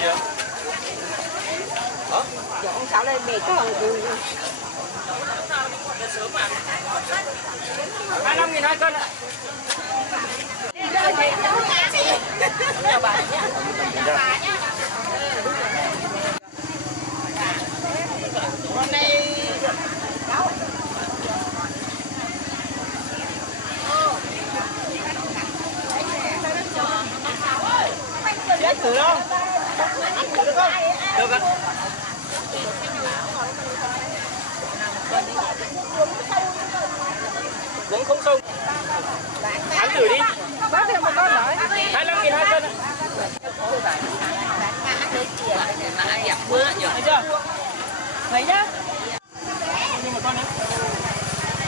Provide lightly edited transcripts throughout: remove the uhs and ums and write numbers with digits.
Giờ ông cháu lên mệt có từ 25.000 2 cân ạ. Con này chết thử không? Được không? Được ạ. Uống không sâu. Ăn thử đi. bác thêm một con nữa. 25.000 2 cân ạ. Thấy chưa? Thấy nhá. Nhưng mà con nữa.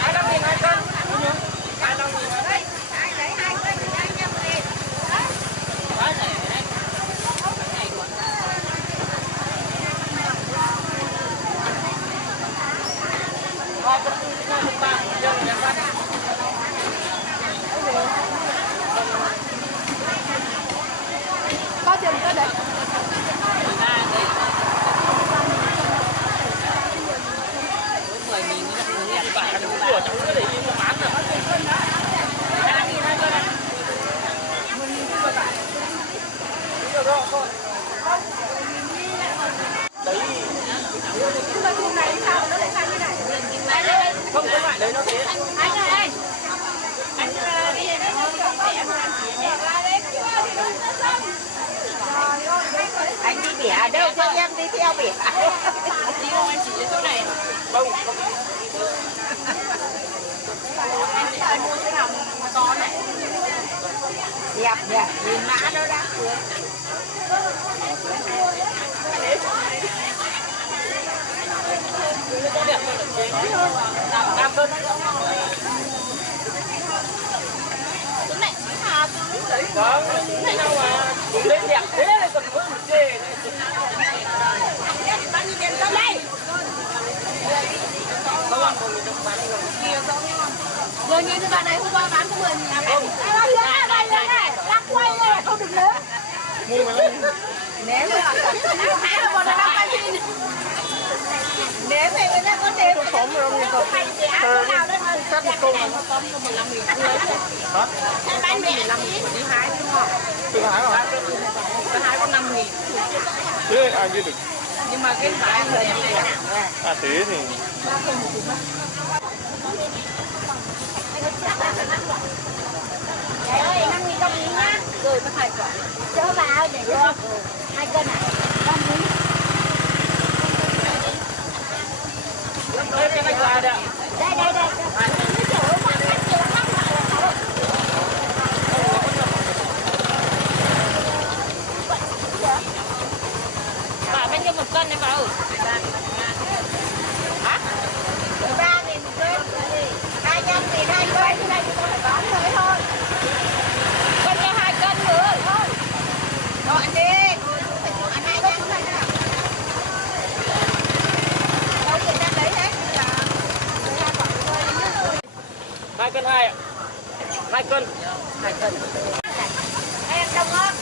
25.000 2 cân. 25.000 2 cân. Có tiền có đấy. Của cháu cứ để im cho bán rồi. 2.000 2 cân ạ. Được rồi. Đấy. Nhưng mà thùng này sao nó lại sang như này? Không có loại đấy nó thế. Anh ơi. Anh cái gì nó không khỏe mà. Anh đi bỉa đâu cho em đi theo bỉa. Đi không anh chỉ đến chỗ này. Không. Anh mua cái nào to này. Đẹp nhỉ, nhìn mã nó đáng sướng. Đam cân. Cái này hà tứ đấy. Vâng, cái nào mà đúng lên đẹp thế này còn mỗi một chê. Bao nhiêu tiền cân đây? Không ăn còn mình đâu bán được. Rồi như bạn này hôm qua bán có 10.000 làm em. Này, đang quay này không được nữa. Mua mà lên. Ném rồi. Hả còn là 50.000. Ném này người ta có ném. Con xóm rồi ông có. Cắt một công. 15.000. Hả? Bán 15.000 đi hái đúng không? Tự hái rồi. Cái hái có 5.000. Thế à như được. Nhưng mà cái hái là đẹp. À thế thì Trời ơi, 5.000 đồng ý nhá. Rồi mới phải quả. Chớ vào để được. 2 cân à? 5 miếng. đây cái này là đây ạ. Đây. Cái chỗ mà cái chỗ lắm là sao? Bà bao nhiêu một cân đấy bà ơi? Hả? 13.000 một cân. 200.000 2 cân. Thế này thì tôi phải bán mới thôi. Cân cho 2 cân nữa. Thôi. Gọi đi. Phải chịu ăn 2 cân này nào. Đâu tiền đang lấy hết là 12 quả thôi nhá. 2 cân 2 ạ. 2 cân. 2 cân. Em trông ngon.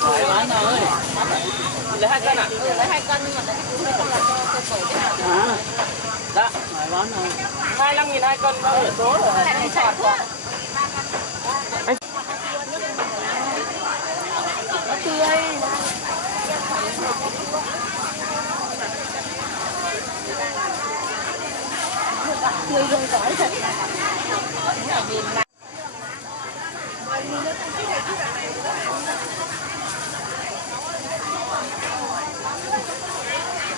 Phải bán rồi. Lấy 2 cân à? Lấy 2 cân nhưng mà lấy cái không là cho cơ sở thế nào? À. Dạ, phải bán rồi. 25.000 2 cân bao nhiêu số rồi? Này sọt quá. Nó tươi. Tươi rồi giỏi thật. Đúng là miền Bắc.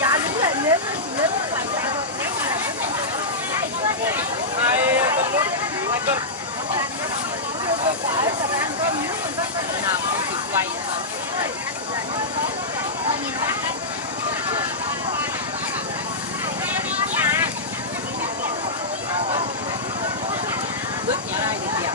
Dạ đúng là nếm phải dạ rồi. 2 cân mút, 2 cân. Nào không chỉ quay bước nhà ai thì đẹp.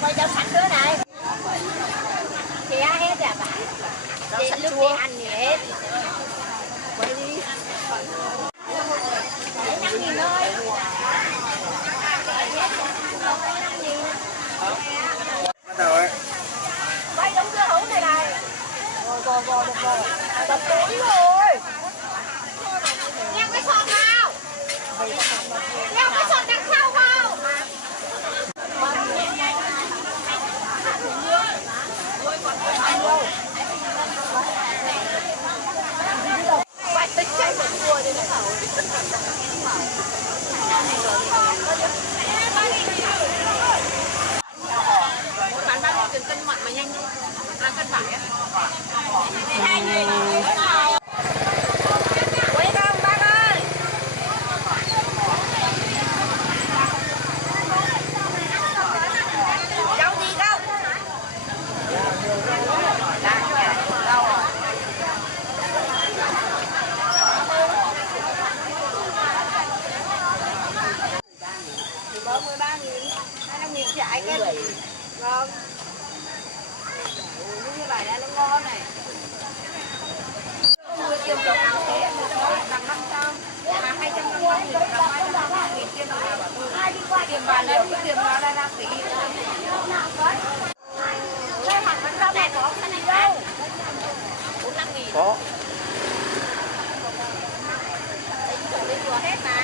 Quay cho sạch nữa này. Thì hết à bạn. Chị lúc đi ăn thì hết. Quay đi. Để 5.000 thôi. Rồi. Quay đúng cái hũ này này. Rồi, được rồi. Tập đúng rồi. Đeo cái sọt vào. Đeo cái sọt đằng sau vào. Quay tích chạy một cua đi nữa. Bán bao nhiêu cân mặn mà nhanh đi. Cân vải á. 2.000. Quay không bác ơi. Rau gì không? Rau rồi. Thì 33.000, 25.000 chạy cái gì ngon. Như vậy là nó ngon này. Người tiêm cho ăn thế, bằng 500, 250.000, bằng 250.000 tiêm vào. Ai đi qua tiêm vào nếu cứ tiêm vào là đang phí. Đây hẳn bánh rau này có cái này đâu. 45.000. Có. Đây vừa hết mà.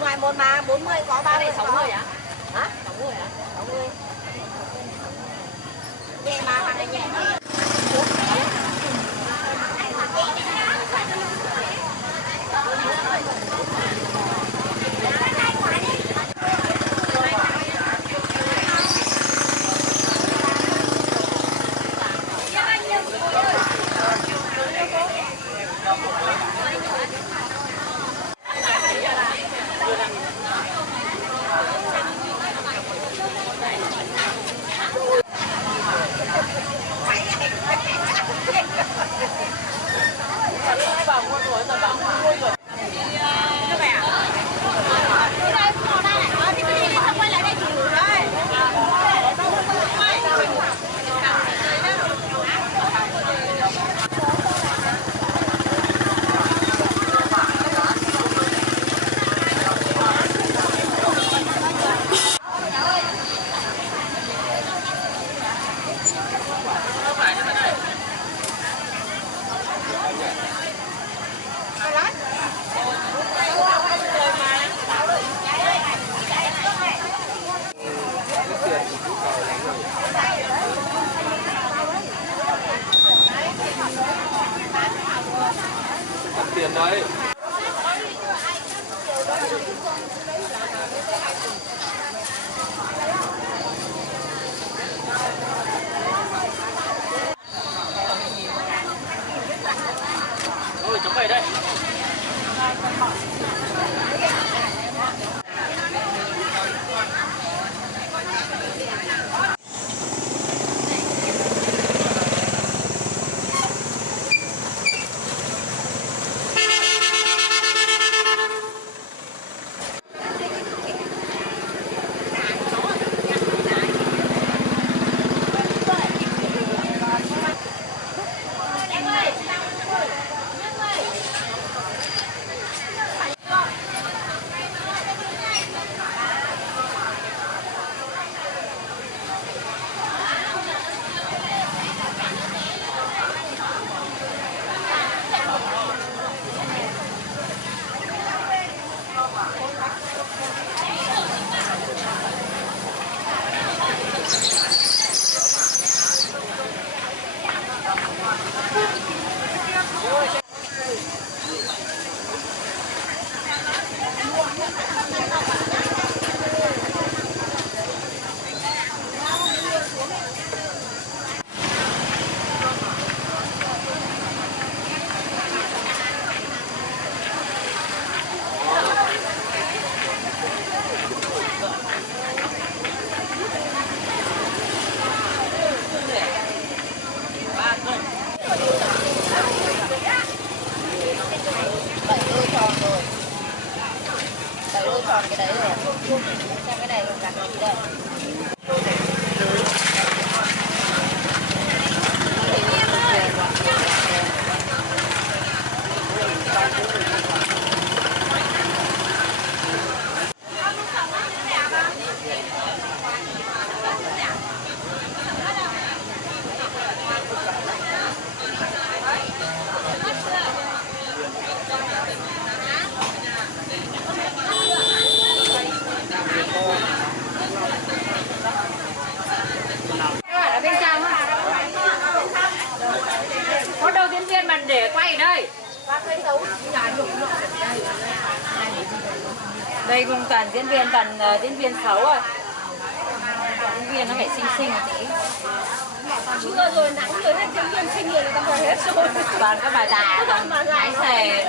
Ngoài một mà 40 có 3 này 60 hả? Hả? 60 hả? 60. Nhẹ mà hàng này nhẹ đi. Tiền đấy. Ôi, chấm về đây. Tròn cái đấy rồi. Xem cái này gắn gì đây. Ở bên trong á. Có đâu diễn viên mà để quay ở đây. Đây cũng toàn diễn viên xấu rồi. Diễn viên nó phải xinh xinh một tí. Chưa rồi nắng rồi hết diễn viên xinh rồi người ta về hết rồi. Toàn các bà già, toàn lái xe.